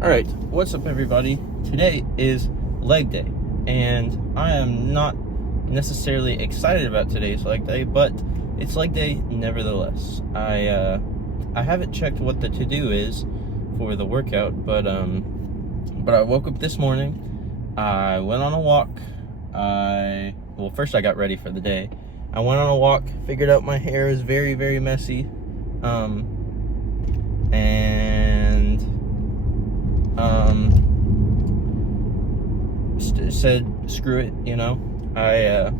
Alright, what's up everybody? Today is leg day, and I am not necessarily excited about today's leg day, but it's leg day nevertheless. I haven't checked what the to-do is for the workout, but I woke up this morning, I went on a walk, well, first I got ready for the day. I went on a walk, figured out my hair is very, very messy, said screw it, you know. I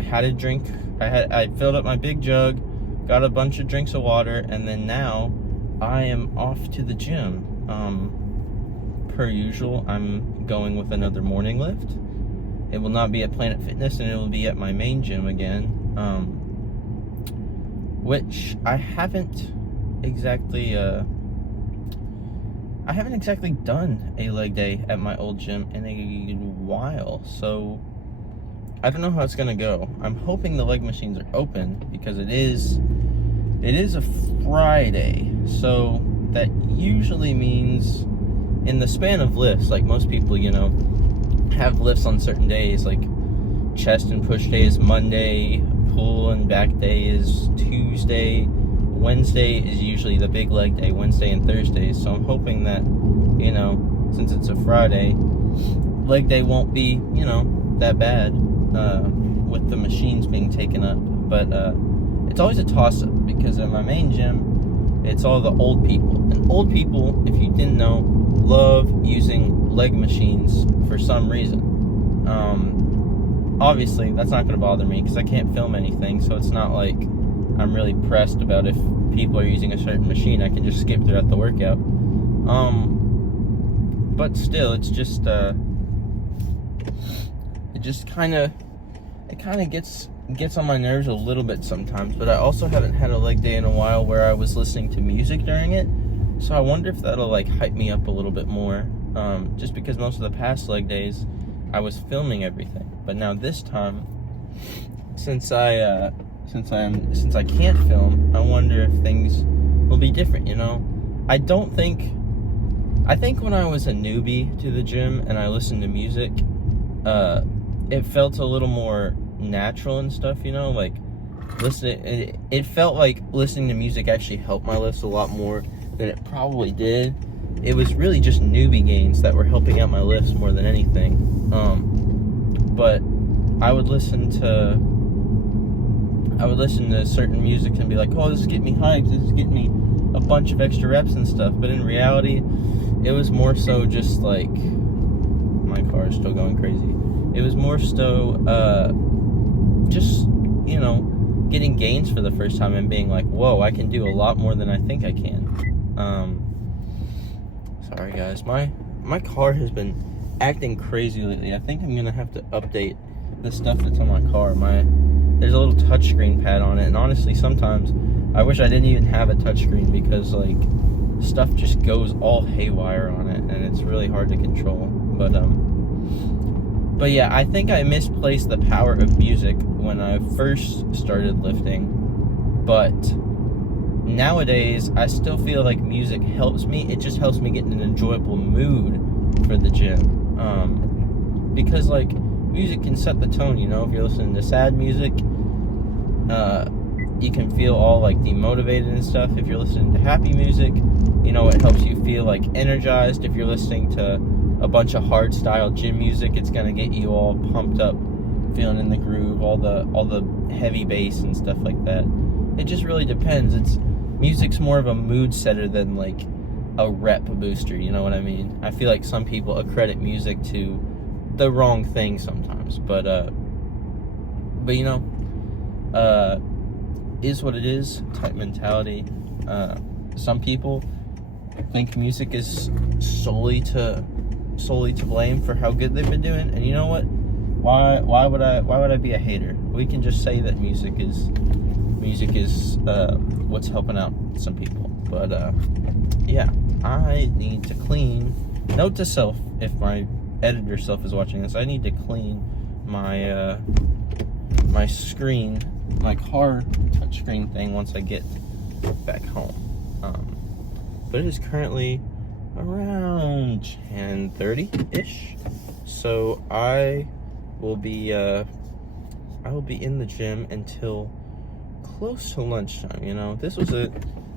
had a drink. I filled up my big jug, got a bunch of drinks of water, and then now I am off to the gym. Per usual, I'm going with another morning lift. It will not be at Planet Fitness, and it will be at my main gym again, which I haven't exactly done a leg day at my old gym in a while, so I don't know how it's gonna go. I'm hoping the leg machines are open because it is a Friday, so that usually means in the span of lifts, like most people, you know, have lifts on certain days, like chest and push day is Monday, pull and back day is Tuesday, Wednesday is usually the big leg day, Wednesday and Thursdays. So I'm hoping that, you know, since it's a Friday, leg day won't be, you know, that bad with the machines being taken up. But it's always a toss-up because at my main gym, it's all the old people. And old people, if you didn't know, love using leg machines for some reason. Obviously, that's not going to bother me because I can't film anything, so it's not like I'm really pressed about if people are using a certain machine. I can just skip throughout the workout. But still, it's just it kind of gets on my nerves a little bit sometimes. But I also haven't had a leg day in a while where I was listening to music during it, so I wonder if that'll like hype me up a little bit more. Just because most of the past leg days I was filming everything, but now this time, since I can't film, I wonder if things will be different, you know? I think when I was a newbie to the gym and I listened to music, it felt a little more natural and stuff, you know? Like, it felt like listening to music actually helped my lifts a lot more than it probably did. It was really just newbie gains that were helping out my lifts more than anything. But I would listen to certain music and be like, oh, this is getting me hyped, this is getting me a bunch of extra reps and stuff. But in reality, it was more so just like, my car is still going crazy. It was more so just, you know, getting gains for the first time and being like, whoa, I can do a lot more than I think I can. Sorry guys, my car has been acting crazy lately. I think I'm gonna have to update the stuff that's on my car. There's a little touchscreen pad on it, and honestly, sometimes I wish I didn't even have a touchscreen because like stuff just goes all haywire on it, and it's really hard to control. But yeah, I think I misplaced the power of music when I first started lifting, but nowadays I still feel like music helps me. It just helps me get in an enjoyable mood for the gym, because like music can set the tone, you know. If you're listening to sad music, you can feel all like demotivated and stuff. If you're listening to happy music, you know, it helps you feel like energized. If you're listening to a bunch of hard style gym music, it's gonna get you all pumped up, feeling in the groove, all the heavy bass and stuff like that. It just really depends. Music's more of a mood setter than like a rep booster, you know what I mean? I feel like some people accredit music to the wrong thing sometimes, but you know, is what it is type mentality. Some people think music is solely to blame for how good they've been doing, and you know what? Why would I be a hater? We can just say that music is what's helping out some people. But yeah, I need to clean. Note to self, if my editor self is watching this, I need to clean my my screen, my car touchscreen thing once I get back home. But it is currently around 10:30-ish. So I will be in the gym until close to lunchtime.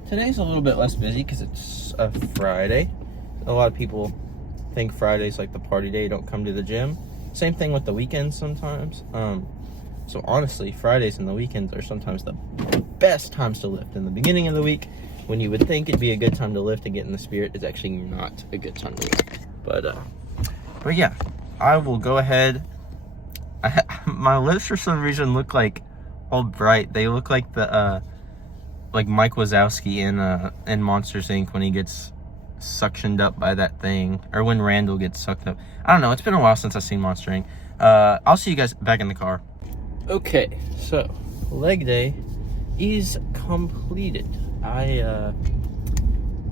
Today's a little bit less busy because it's a Friday. A lot of people think Friday's like the party day, don't come to the gym. Same thing with the weekends sometimes. So honestly, Fridays and the weekends are sometimes the best times to lift. In the beginning of the week, when you would think it'd be a good time to lift and get in the spirit, it's actually not a good time to lift. But yeah, I will go ahead. My lips for some reason look like all bright. They look like the like Mike Wazowski in Monsters Inc. when he gets suctioned up by that thing, or when Randall gets sucked up. I don't know. It's been a while since I've seen Monster Inc. I'll see you guys back in the car. Okay, so leg day is completed. I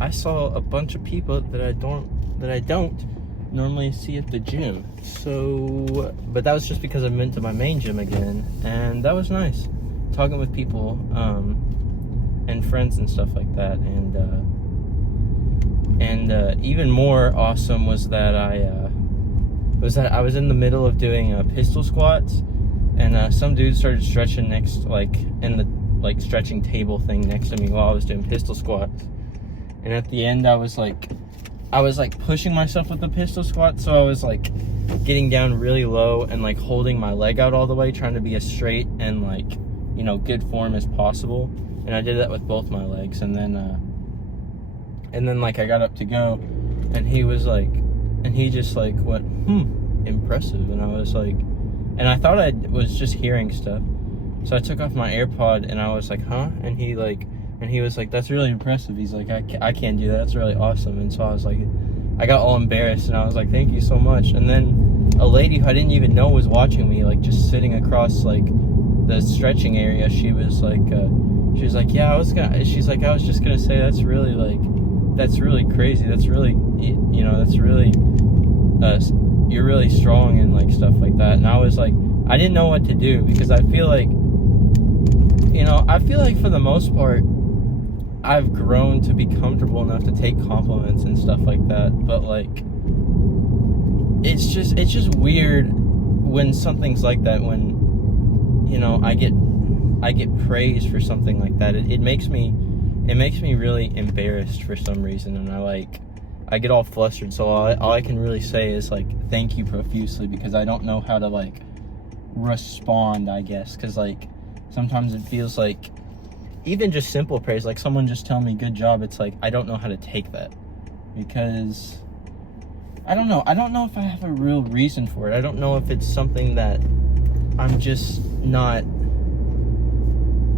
saw a bunch of people that I don't normally see at the gym. So, but that was just because I went to my main gym again, and that was nice. Talking with people, and friends and stuff like that, and even more awesome was that I was in the middle of doing pistol squats, and some dude started stretching in the stretching table thing next to me while I was doing pistol squats. And at the end, I was pushing myself with the pistol squat, so I was like getting down really low and like holding my leg out all the way, trying to be as straight and good form as possible. And I did that with both my legs. And then I got up to go, and he just went, impressive. And I was like, and I thought I was just hearing stuff. So I took off my AirPod, and I was like, huh? And he was like, that's really impressive. He's like, I can't do that. That's really awesome. And so I was like, I got all embarrassed, and I was like, thank you so much. And then a lady who I didn't even know was watching me, just sitting across the stretching area. She was like, yeah, I was just gonna say that's really crazy. That's really, that's really, you're really strong and stuff like that. And I was like, I didn't know what to do, because I feel like for the most part, I've grown to be comfortable enough to take compliments and stuff like that. But it's just weird when something's like that, when I get praise for something like that. It makes me really embarrassed for some reason, and I get all flustered. So all I can really say is thank you profusely, because I don't know how to respond, I guess, because sometimes it feels like even just simple praise, someone just telling me good job, it's I don't know how to take that, because I don't know if I have a real reason for it. I don't know if it's something that I'm just not,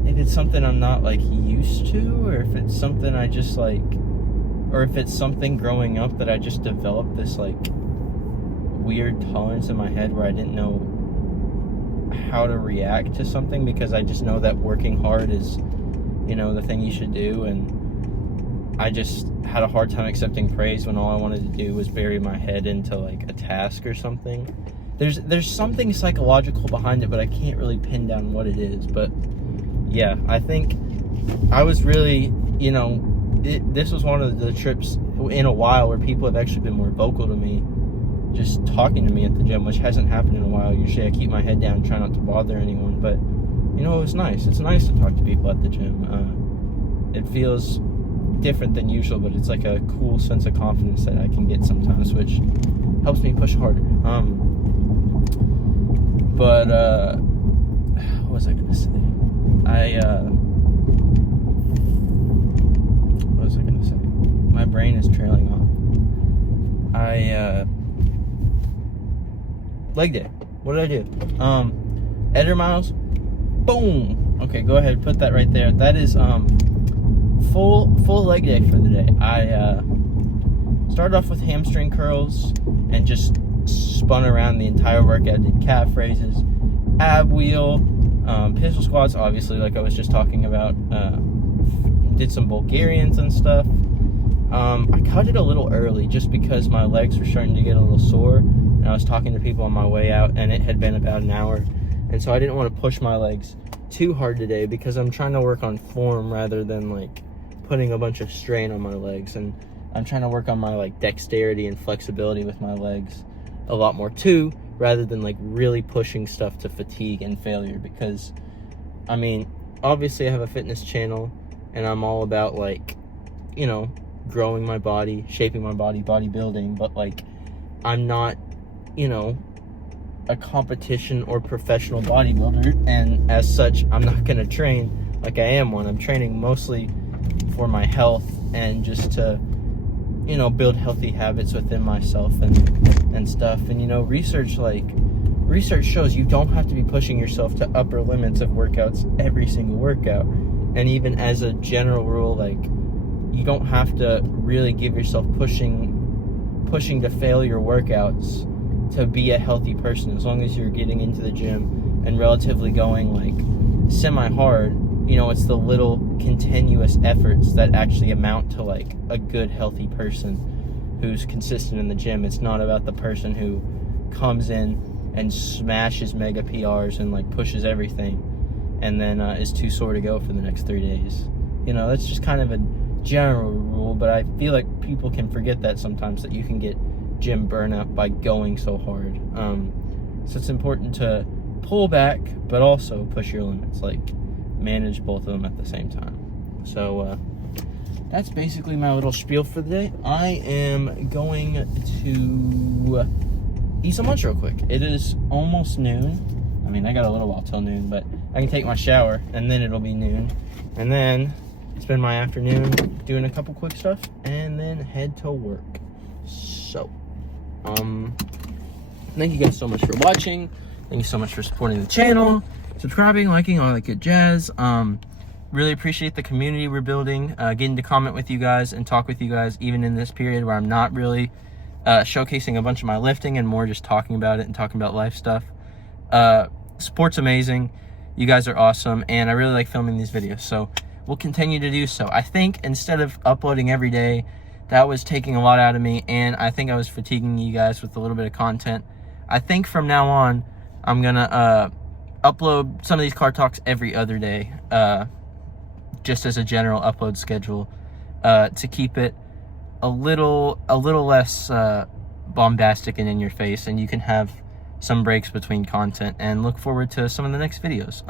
if it's something I'm not used to, or if it's something I just or if it's something growing up that I just developed this weird tolerance in my head where I didn't know how to react to something, because I just know that working hard is the thing you should do. And I just had a hard time accepting praise when all I wanted to do was bury my head into a task or something. There's something psychological behind it, but I can't really pin down what it is. But yeah, I think I was really, this was one of the trips in a while where people have actually been more vocal to me, just talking to me at the gym, which hasn't happened in a while. Usually I keep my head down, try not to bother anyone, but it was nice. It's nice to talk to people at the gym. It feels different than usual, but it's a cool sense of confidence that I can get sometimes, which helps me push harder. But what was I gonna say? What was I gonna say? My brain is trailing off. Leg day. What did I do? Editor miles. Boom. Okay, go ahead, put that right there. That is full leg day for the day. I started off with hamstring curls and just spun around the entire workout. Did calf raises, ab wheel, pistol squats, obviously, like I was just talking about. Did some Bulgarians and stuff. I cut it a little early just because my legs were starting to get a little sore, and I was talking to people on my way out, and it had been about an hour, and so I didn't want to push my legs too hard today because I'm trying to work on form rather than putting a bunch of strain on my legs. And I'm trying to work on my like dexterity and flexibility with my legs a lot more too, rather than like really pushing stuff to fatigue and failure. Because I mean, obviously I have a fitness channel and I'm all about like, you know, growing my body, shaping my body, bodybuilding, but like I'm not, you know, a competition or professional bodybuilder, and as such I'm not going to train like I am one. I'm training mostly for my health and just to, you know, build healthy habits within myself and stuff. And you know, research shows you don't have to be pushing yourself to upper limits of workouts every single workout. And even as a general rule, like, you don't have to really give yourself pushing to failure workouts to be a healthy person. As long as you're getting into the gym and relatively going like semi-hard, you know, it's the little continuous efforts that actually amount to like a good healthy person who's consistent in the gym. It's not about the person who comes in and smashes mega PRs and like pushes everything and then is too sore to go for the next 3 days. You know, that's just kind of a general rule, but I feel like people can forget that sometimes, that you can get gym burnout by going so hard. So it's important to pull back but also push your limits, like manage both of them at the same time. So that's basically my little spiel for the day. I am going to eat some lunch real quick. It is almost noon. I mean, I got a little while till noon, but I can take my shower and then it'll be noon, and then spend my afternoon doing a couple quick stuff and then head to work. So thank you guys so much for watching. Thank you so much for supporting the channel, subscribing, liking, all that good jazz. Really appreciate the community we're building, getting to comment with you guys and talk with you guys, even in this period where I'm not really showcasing a bunch of my lifting and more just talking about it and talking about life stuff. Support's amazing. You guys are awesome, and I really like filming these videos, so we'll continue to do so. I think instead of uploading every day, that was taking a lot out of me, and I think I was fatiguing you guys with a little bit of content. I think from now on, I'm gonna upload some of these car talks every other day, just as a general upload schedule, to keep it a little less bombastic and in your face, and you can have some breaks between content and look forward to some of the next videos.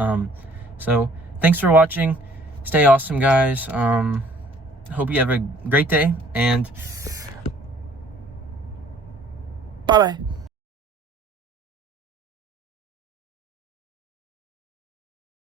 So thanks for watching. Stay awesome, guys. Hope you have a great day, and bye-bye.